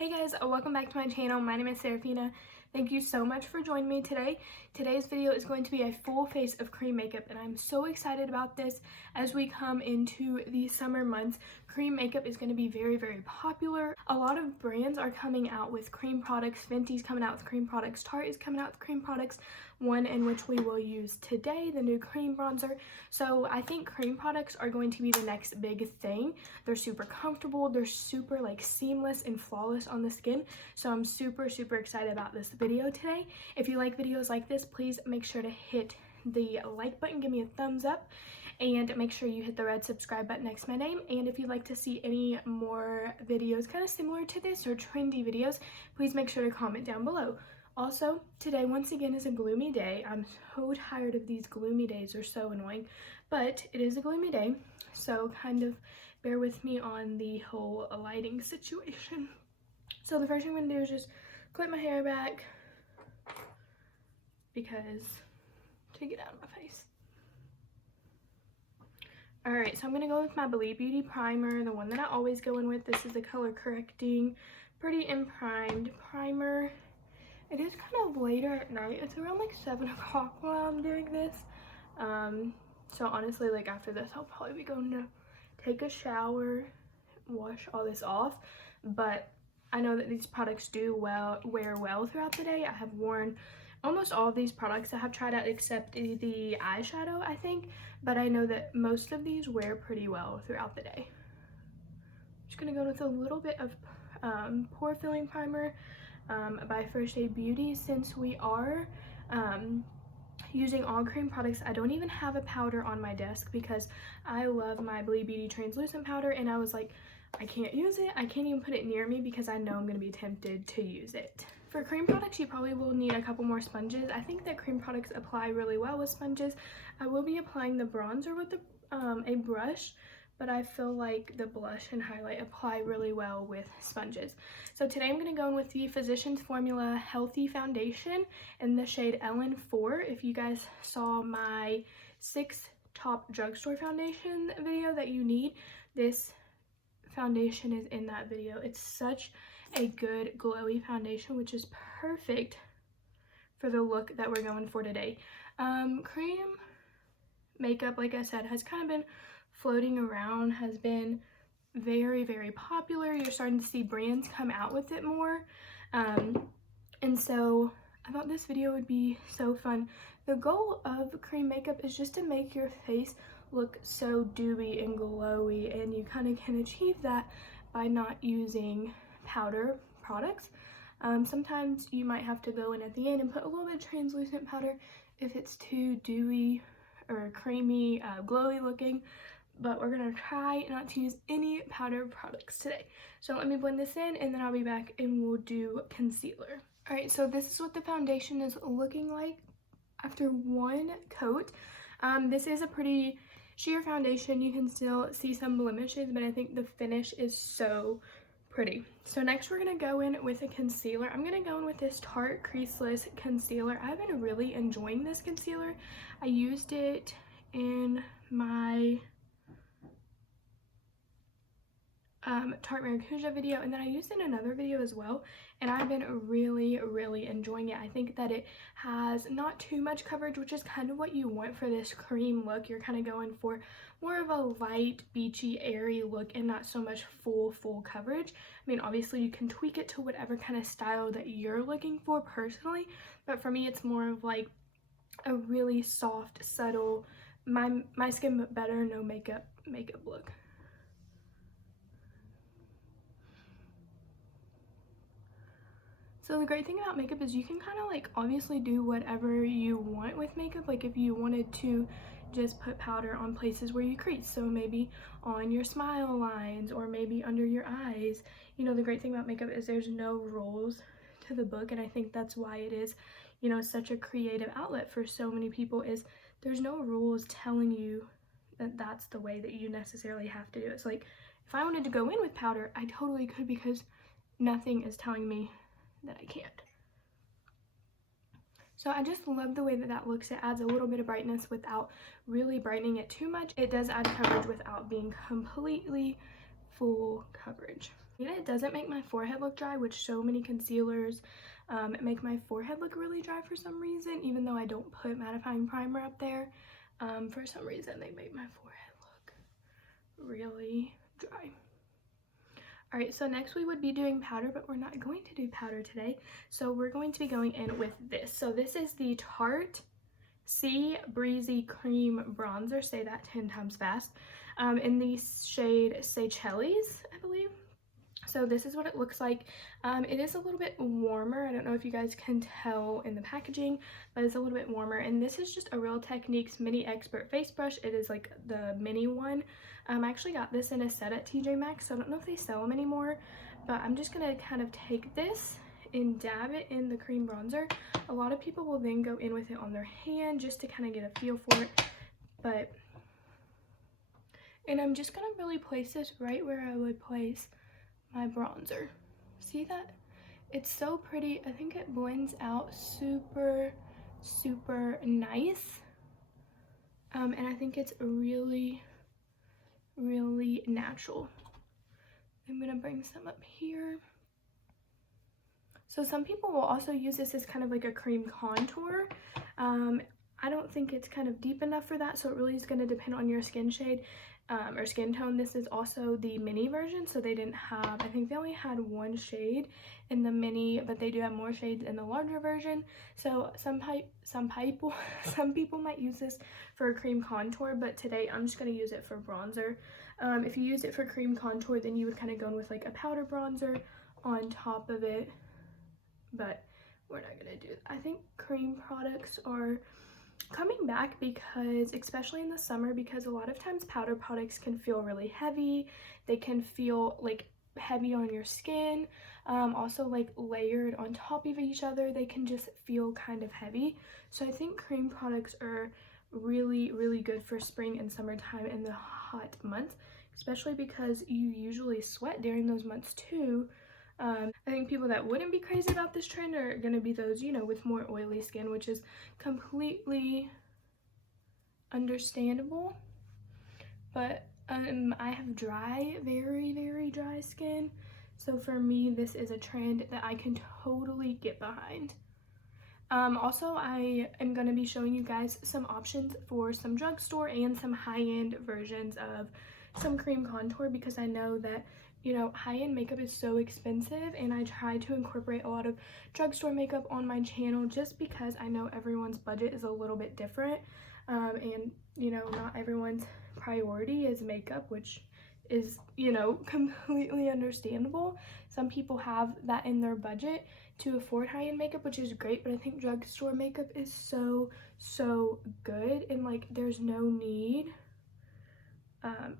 Hey guys, welcome back to my channel. My name is Serafina. Thank you so much for joining me today. Today's video is going to be a full face of cream makeup, and I'm so excited about this. As we come into the summer months, cream makeup is going to be very, very popular. A lot of brands are coming out with cream products. Fenty's coming out with cream products. Tarte is coming out with cream products, one in which we will use today, the new cream bronzer. So I think cream products are going to be the next big thing. They're super comfortable. They're super like seamless and flawless on the skin. So I'm super excited about this video today. If you like videos like this, please make sure to hit the like button, give me a thumbs up, and make sure you hit the red subscribe button next to my name. And if you'd like to see any more videos kind of similar to this or trendy videos, please make sure to comment down below. Also, today once again is a gloomy day. I'm so tired of these gloomy days. They're so annoying, but it is a gloomy day, so kind of bear with me on the whole lighting situation. So the first thing I'm going to do is just clip my hair back because to get out of my face. Alright, so I'm going to go with my Believe Beauty primer, the one that I always go in with. This is a color correcting, pretty and primed primer. It is kind of later at night. It's around like 7 o'clock while I'm doing this. So honestly, like after this, I'll probably be going to take a shower, wash all this off. But I know that these products do wear well throughout the day. I have worn almost all of these products I have tried out except the eyeshadow, I think. But I know that most of these wear pretty well throughout the day. I'm just going to go with a little bit of pore filling primer by First Aid Beauty. Since we are using all cream products, I don't even have a powder on my desk because I love my Believe Beauty translucent powder, and I was like, I can't use it. I can't even put it near me because I know I'm going to be tempted to use it. For cream products, you probably will need a couple more sponges. I think that cream products apply really well with sponges. I will be applying the bronzer with a brush, but I feel like the blush and highlight apply really well with sponges. So today I'm going to go in with the Physicians Formula Healthy Foundation in the shade Ellen 4. If you guys saw my 6 top drugstore foundation video that you need, this foundation is in that video. It's such a good glowy foundation, which is perfect for the look that we're going for today. Cream makeup, like I said, has kind of been floating around, has been very popular. You're starting to see brands come out with it more, and so I thought this video would be so fun. The goal of cream makeup is just to make your face look so dewy and glowy, and you kind of can achieve that by not using powder products. Sometimes you might have to go in at the end and put a little bit of translucent powder if it's too dewy or creamy, glowy looking, but we're gonna try not to use any powder products today. So let me blend this in, and then I'll be back and we'll do concealer. All right, so this is what the foundation is looking like after one coat. This is a pretty sheer foundation. You can still see some blemishes, but I think the finish is so pretty. So next we're gonna go in with a concealer. I'm gonna go in with this Tarte Creaseless Concealer. I've been really enjoying this concealer. I used it in my Tarte Maracuja video, and then I used it in another video as well, and I've been really enjoying it. I think that it has not too much coverage, which is kind of what you want for this cream look. You're kind of going for more of a light, beachy, airy look and not so much full coverage. I mean, obviously you can tweak it to whatever kind of style that you're looking for personally, but for me it's more of like a really soft, subtle, my skin but better, no makeup look. So the great thing about makeup is you can kind of like obviously do whatever you want with makeup. Like if you wanted to just put powder on places where you crease, so maybe on your smile lines or maybe under your eyes. You know, the great thing about makeup is there's no rules to the book, and I think that's why it is, you know, such a creative outlet for so many people, is there's no rules telling you that that's the way that you necessarily have to do it. It's like if I wanted to go in with powder, I totally could, because nothing is telling me that I can't. So I just love the way that that looks. It adds a little bit of brightness without really brightening it too much. It does add coverage without being completely full coverage. It doesn't make my forehead look dry, which so many concealers make my forehead look really dry for some reason, even though I don't put mattifying primer up there. For some reason, they make my forehead look really dry. Alright, so next we would be doing powder, but we're not going to do powder today. So we're going to be going in with this. So this is the Tarte Sea Breezy Cream Bronzer. Say that 10 times fast. In the shade Seychelles, I believe. So this is what it looks like. It is a little bit warmer. I don't know if you guys can tell in the packaging, but it's a little bit warmer. And this is just a Real Techniques Mini Expert Face Brush. It is like the mini one. I actually got this in a set at TJ Maxx, so I don't know if they sell them anymore. But I'm just going to kind of take this and dab it in the cream bronzer. A lot of people will then go in with it on their hand just to kind of get a feel for it. And I'm just going to really place this right where I would place my bronzer. See that? It's so pretty. I think it blends out super nice. And I think it's really natural. I'm gonna bring some up here. So some people will also use this as kind of like a cream contour. I don't think it's kind of deep enough for that, so it really is going to depend on your skin shade or skin tone. This is also the mini version, so they didn't have, I think they only had one shade in the mini, but they do have more shades in the larger version. So some people might use this for a cream contour, but today I'm just going to use it for bronzer. If you use it for cream contour, then you would kind of go in with like a powder bronzer on top of it, but we're not going to do that. I think cream products are coming back because, especially in the summer, because a lot of times powder products can feel really heavy. They can feel like heavy on your skin, also like layered on top of each other. They can just feel kind of heavy. So I think cream products are really good for spring and summertime in the hot months, especially because you usually sweat during those months too. I think people that wouldn't be crazy about this trend are going to be those, you know, with more oily skin, which is completely understandable. But I have dry, very dry skin. So for me, this is a trend that I can totally get behind. Also, I am going to be showing you guys some options for some drugstore and some high-end versions of some cream contour, because I know that, you know, high-end makeup is so expensive, and I try to incorporate a lot of drugstore makeup on my channel just because I know everyone's budget is a little bit different, and, you know, not everyone's priority is makeup, which is, you know, completely understandable. Some people have that in their budget to afford high-end makeup, which is great, but I think drugstore makeup is so good, and like there's no need.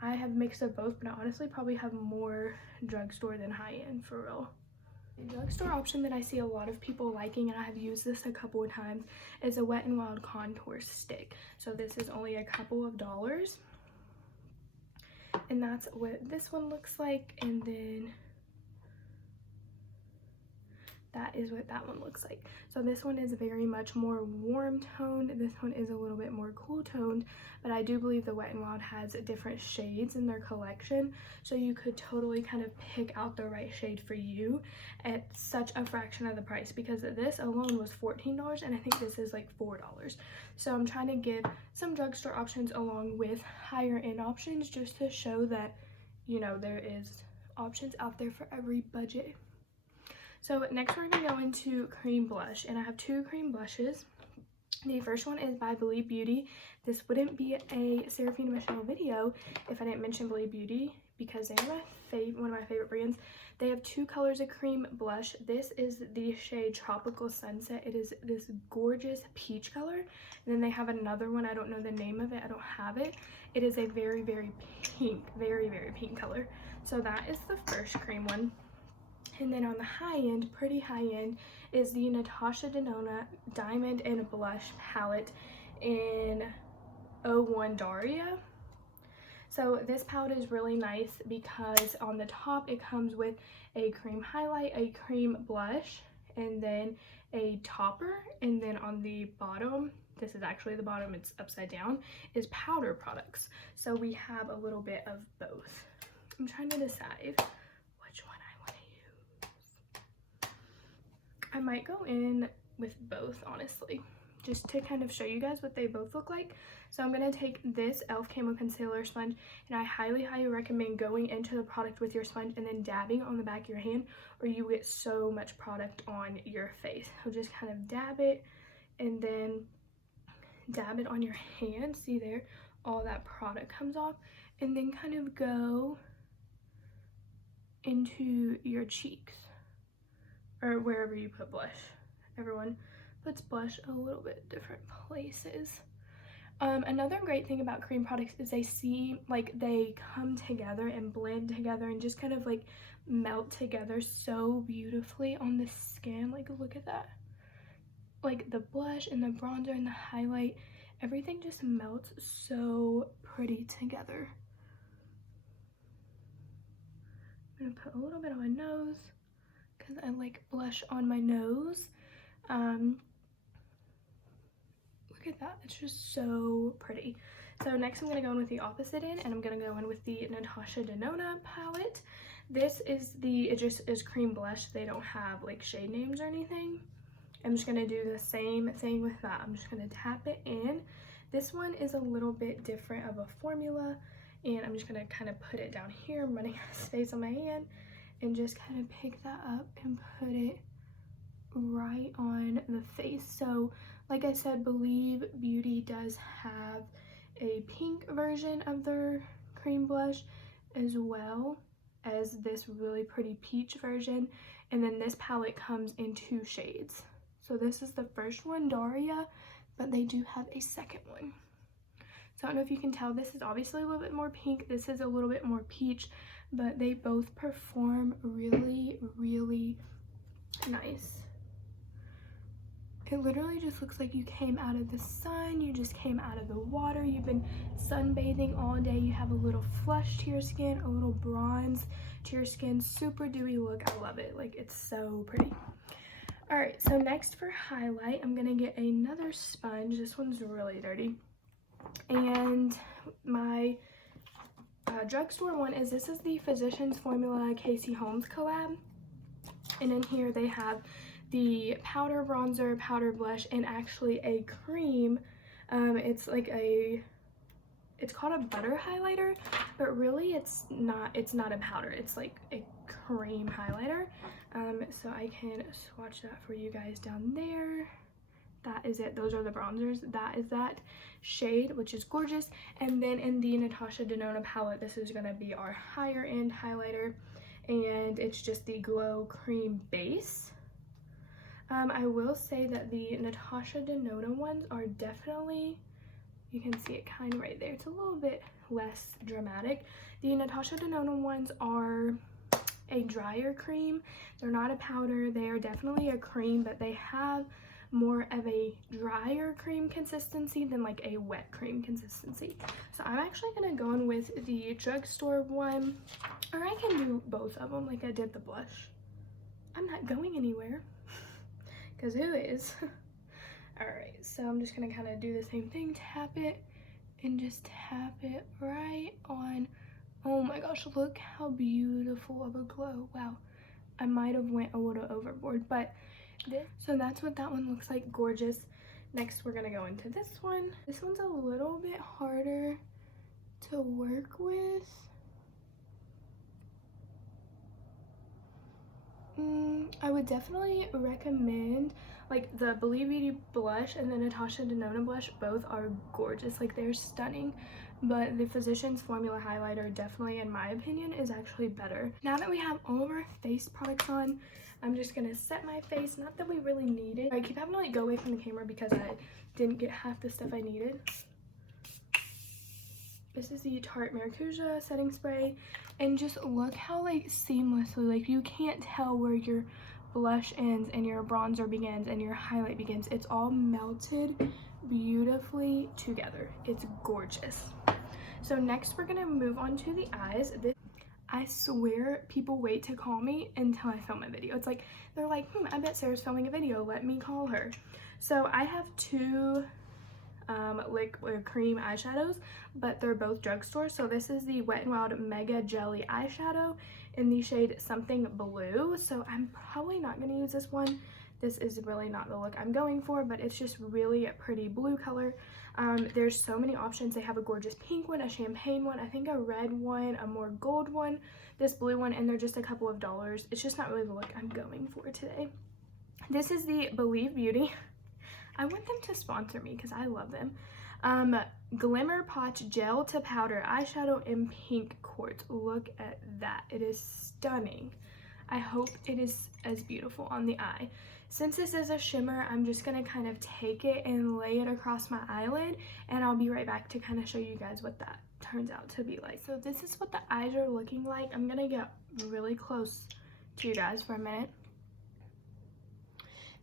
I have mixed of both, but I honestly probably have more drugstore than high-end for real. The drugstore option that I see a lot of people liking, and I have used this a couple of times, is a Wet n Wild contour stick. So this is only a couple of dollars, and that's what this one looks like, and then that is what that one looks like. So this one is very much more warm toned. This one is a little bit more cool toned, but I do believe the Wet n Wild has different shades in their collection, so you could totally kind of pick out the right shade for you at such a fraction of the price, because this alone was $14 and I think this is like $4. So I'm trying to give some drugstore options along with higher end options just to show that, you know, there is options out there for every budget. So next we're going to go into cream blush, and I have two cream blushes. The first one is by Believe Beauty. This wouldn't be a Seraphina Michelle video if I didn't mention Believe Beauty, because they're one of my favorite brands. They have two colors of cream blush. This is the shade Tropical Sunset. It is this gorgeous peach color. And then they have another one. I don't know the name of it. I don't have it. It is a very pink, very pink color. So that is the first cream one. And then on the high end, pretty high end, is the Natasha Denona Diamond and Blush palette in 01 Daria. So this palette is really nice because on the top it comes with a cream highlight, a cream blush, and then a topper. And then on the bottom, this is actually the bottom, it's upside down, is powder products. So we have a little bit of both. I'm trying to decide which one I I might go in with both, honestly, just to kind of show you guys what they both look like. So I'm going to take this e.l.f. Camo Concealer Sponge, and I highly, highly recommend going into the product with your sponge and then dabbing on the back of your hand, or you get so much product on your face. So just kind of dab it and then dab it on your hand. See there? All that product comes off, and then kind of go into your cheeks or wherever you put blush. Everyone puts blush a little bit different places. Another great thing about cream products is they seem like they come together and blend together and just kind of like melt together so beautifully on the skin. Like, look at that. Like the blush and the bronzer and the highlight, everything just melts so pretty together. I'm gonna put a little bit on my nose because I like blush on my nose. Look at that, it's just so pretty. So next I'm gonna go in with the opposite end, and I'm gonna go in with the Natasha Denona palette. This is it just is cream blush. They don't have like shade names or anything. I'm just gonna do the same thing with that. I'm just gonna tap it in. This one is a little bit different of a formula, and I'm just gonna kind of put it down here. I'm running out of space on my hand, and just kind of pick that up and put it right on the face. So like I said, Believe Beauty does have a pink version of their cream blush as well as this really pretty peach version, and then this palette comes in 2 shades. So this is the first one, Daria, but they do have a second one. So I don't know if you can tell, this is obviously a little bit more pink, this is a little bit more peach, but they both perform really, really nice. It literally just looks like you came out of the sun, you just came out of the water, you've been sunbathing all day, you have a little flush to your skin, a little bronze to your skin, super dewy look. I love it, like it's so pretty. Alright, so next for highlight, I'm gonna get another sponge. This one's really dirty. And my drugstore one is, this is the Physicians Formula Casey Holmes collab. And in here they have the powder bronzer, powder blush, and actually a cream. It's called a butter highlighter, but really it's not a powder, it's like a cream highlighter. So I can swatch that for you guys down there. That is it. Those are the bronzers. That is that shade, which is gorgeous. And then in the Natasha Denona palette, this is gonna be our higher end highlighter, and it's just the Glow Cream base. I will say that the Natasha Denona ones are definitely, you can see it kind of right there, it's a little bit less dramatic. The Natasha Denona ones are a drier cream. They're not a powder, they are definitely a cream, but they have more of a drier cream consistency than like a wet cream consistency. So I'm actually gonna go in with the drugstore one, or I can do both of them like I did the blush. I'm not going anywhere, because who is? Alright, so I'm just gonna kind of do the same thing, tap it, and just tap it right on. Oh my gosh, look how beautiful of a glow. Wow, I might have went a little overboard, but so that's what that one looks like, gorgeous. Next we're gonna go into this one. This one's a little bit harder to work with. I would definitely recommend like the Believe Beauty blush and the Natasha Denona blush. Both are gorgeous, like they're stunning, but the Physicians Formula highlighter definitely, in my opinion, is actually better. Now that we have all of our face products on, I'm just gonna set my face. Not that we really need it. I keep having to like go away from the camera because I didn't get half the stuff I needed. This is the Tarte Maracuja setting spray, and just look how like seamlessly, like you can't tell where your blush ends and your bronzer begins and your highlight begins. It's all melted beautifully together. It's gorgeous. So next we're gonna move on to the eyes. I swear people wait to call me until I film a video. It's like they're like, I bet Sarah's filming a video, let me call her. So I have 2 liquid cream eyeshadows, but they're both drugstore. So this is the Wet n Wild Mega Jelly eyeshadow in the shade Something Blue. So I'm probably not going to use this one this is really not the look I'm going for, but it's just really a pretty blue color. There's so many options. They have a gorgeous pink one, a champagne one, I think a red one, a more gold one, this blue one, and they're just a couple of dollars. It's just not really the look I'm going for today. This is the Believe Beauty. I want them to sponsor me because I love them. Glimmer Potch Gel to Powder Eyeshadow in Pink Quartz. Look at that. It is stunning. I hope it is as beautiful on the eye. Since this is a shimmer, I'm just going to kind of take it and lay it across my eyelid, and I'll be right back to kind of show you guys what that turns out to be like. So this is what the eyes are looking like. I'm going to get really close to you guys for a minute.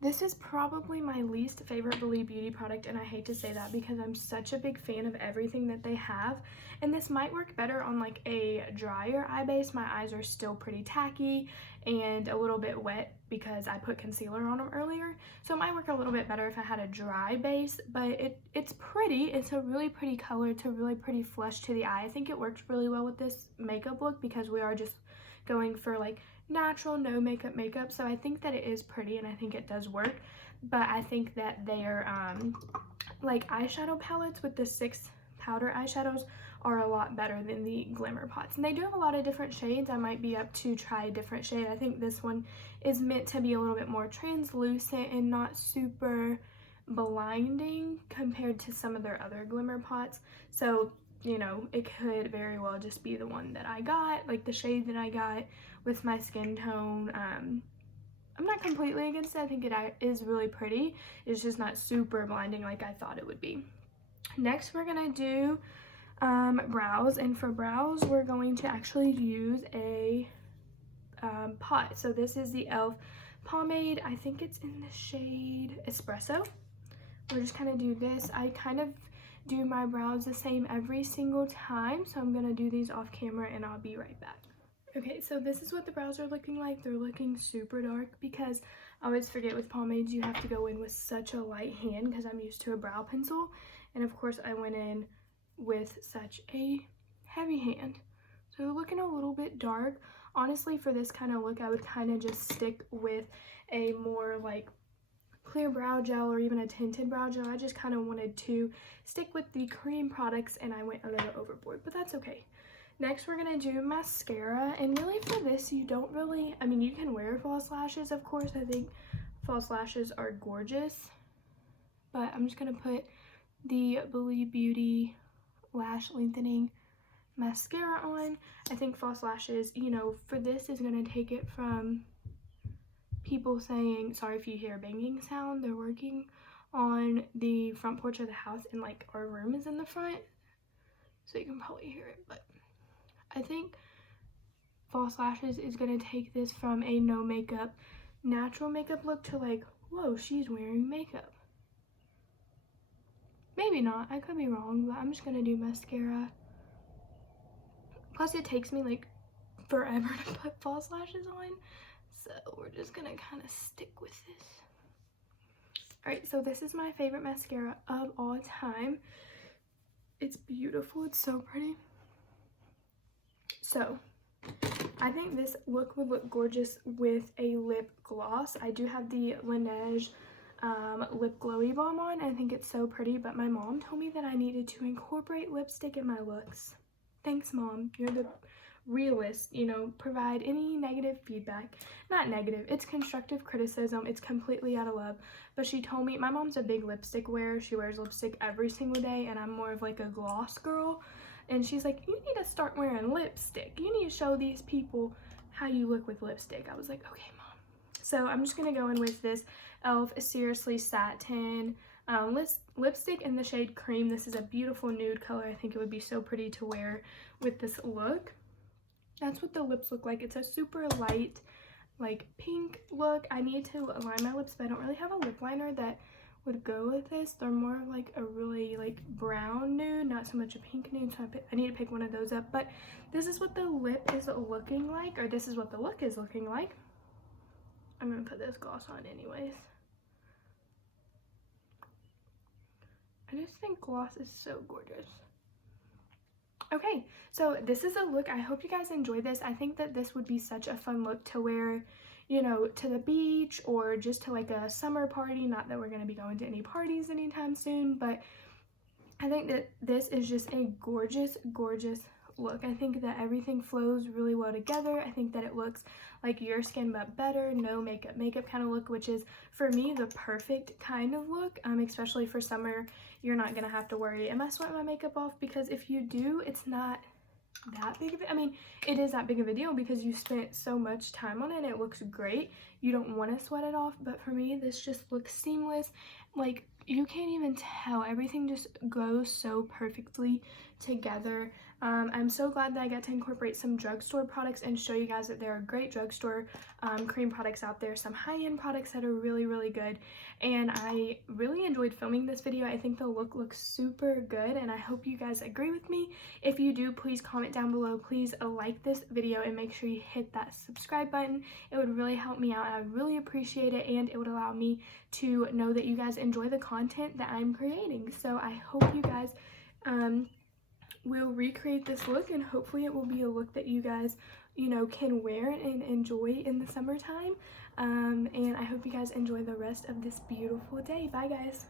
This is probably my least favorite Believe Beauty product, and I hate to say that because I'm such a big fan of everything that they have. And this might work better on like a drier eye base. My eyes are still pretty tacky and a little bit wet because I put concealer on them earlier. So it might work a little bit better if I had a dry base, but it's pretty. It's a really pretty color. It's a really pretty flush to the eye. I think it works really well with this makeup look because we are just going for like natural, no makeup, so I think that it is pretty and I think it does work. But I think that their like eyeshadow palettes with the 6 powder eyeshadows are a lot better than the Glimmer Pots, and they do have a lot of different shades. I might be up to try a different shade. I think this one is meant to be a little bit more translucent and not super blinding compared to some of their other Glimmer Pots. So you know, it could very well just be the one that I got, like the shade that I got with my skin tone. I'm not completely against it. I think it is really pretty. It's just not super blinding like I thought it would be. Next, we're gonna do brows, and for brows, we're going to actually use a pot. So this is the e.l.f. pomade. I think it's in the shade Espresso. We're just kind of do this. I kind of do my brows the same every single time, so I'm gonna do these off camera and I'll be right back. Okay, so this is what the brows are looking like. They're looking super dark because I always forget with pomades you have to go in with such a light hand because I'm used to a brow pencil, and of course I went in with such a heavy hand. So they're looking a little bit dark. Honestly, for this kind of look I would kind of just stick with a more like clear brow gel or even a tinted brow gel. I just kind of wanted to stick with the cream products and I went a little overboard, but that's okay. Next, we're going to do mascara, and really for this you don't really, I mean, you can wear false lashes, of course. I think false lashes are gorgeous, but I'm just going to put the Believe Beauty Lash Lengthening Mascara on. I think false lashes, you know, for this is going to take it from people saying, sorry if you hear a banging sound, they're working on the front porch of the house and like our room is in the front, so you can probably hear it. But I think false lashes is going to take this from a no makeup natural makeup look to like, whoa, she's wearing makeup. Maybe not, I could be wrong, but I'm just going to do mascara. Plus it takes me like forever to put false lashes on. So we're just gonna kind of stick with this. Alright, so this is my favorite mascara of all time. It's beautiful, it's so pretty. So, I think this look would look gorgeous with a lip gloss. I do have the Laneige lip glowy balm on. I think it's so pretty, but my mom told me that I needed to incorporate lipstick in my looks. Thanks, Mom. You're the realist, you know, provide any negative feedback. Not negative, it's constructive criticism. It's completely out of love. But she told me, my mom's a big lipstick wearer. She wears lipstick every single day, and I'm more of like a gloss girl. And she's like, you need to start wearing lipstick. You need to show these people how you look with lipstick. I was like, okay, Mom. So I'm just gonna go in with this e.l.f. Seriously Satin lipstick in the shade Cream. This is a beautiful nude color. I think it would be so pretty to wear with this look. That's what the lips look like. It's a super light, like pink look. I need to line my lips, but I don't really have a lip liner that would go with this. They're more of like a really like brown nude, not so much a pink nude, so I need to pick one of those up. But this is what the lip is looking like, or this is what the look is looking like. I'm gonna put this gloss on anyways. I just think gloss is so gorgeous. Okay, so this is a look. I hope you guys enjoyed this. I think that this would be such a fun look to wear, you know, to the beach or just to like a summer party. Not that we're going to be going to any parties anytime soon, but I think that this is just a gorgeous, gorgeous look. I think that everything flows really well together. I think that it looks like your skin but better, no makeup kind of look, which is for me the perfect kind of look, especially for summer. You're not gonna have to worry, am I sweating my makeup off? Because if you do, it's not that big of a, I mean, it is that big of a deal because you spent so much time on it and it looks great. You don't want to sweat it off, but for me this just looks seamless. Like, you can't even tell, everything just goes so perfectly together. I'm so glad that I got to incorporate some drugstore products and show you guys that there are great drugstore cream products out there, some high-end products that are really, really good. And I really enjoyed filming this video. I think the look looks super good and I hope you guys agree with me. If you do, please comment down below. Please like this video and make sure you hit that subscribe button. It would really help me out and I would really appreciate it, and it would allow me to know that you guys enjoy the content that I'm creating. So I hope you guys will recreate this look, and hopefully it will be a look that you guys, you know, can wear and enjoy in the summertime. And I hope you guys enjoy the rest of this beautiful day. Bye guys.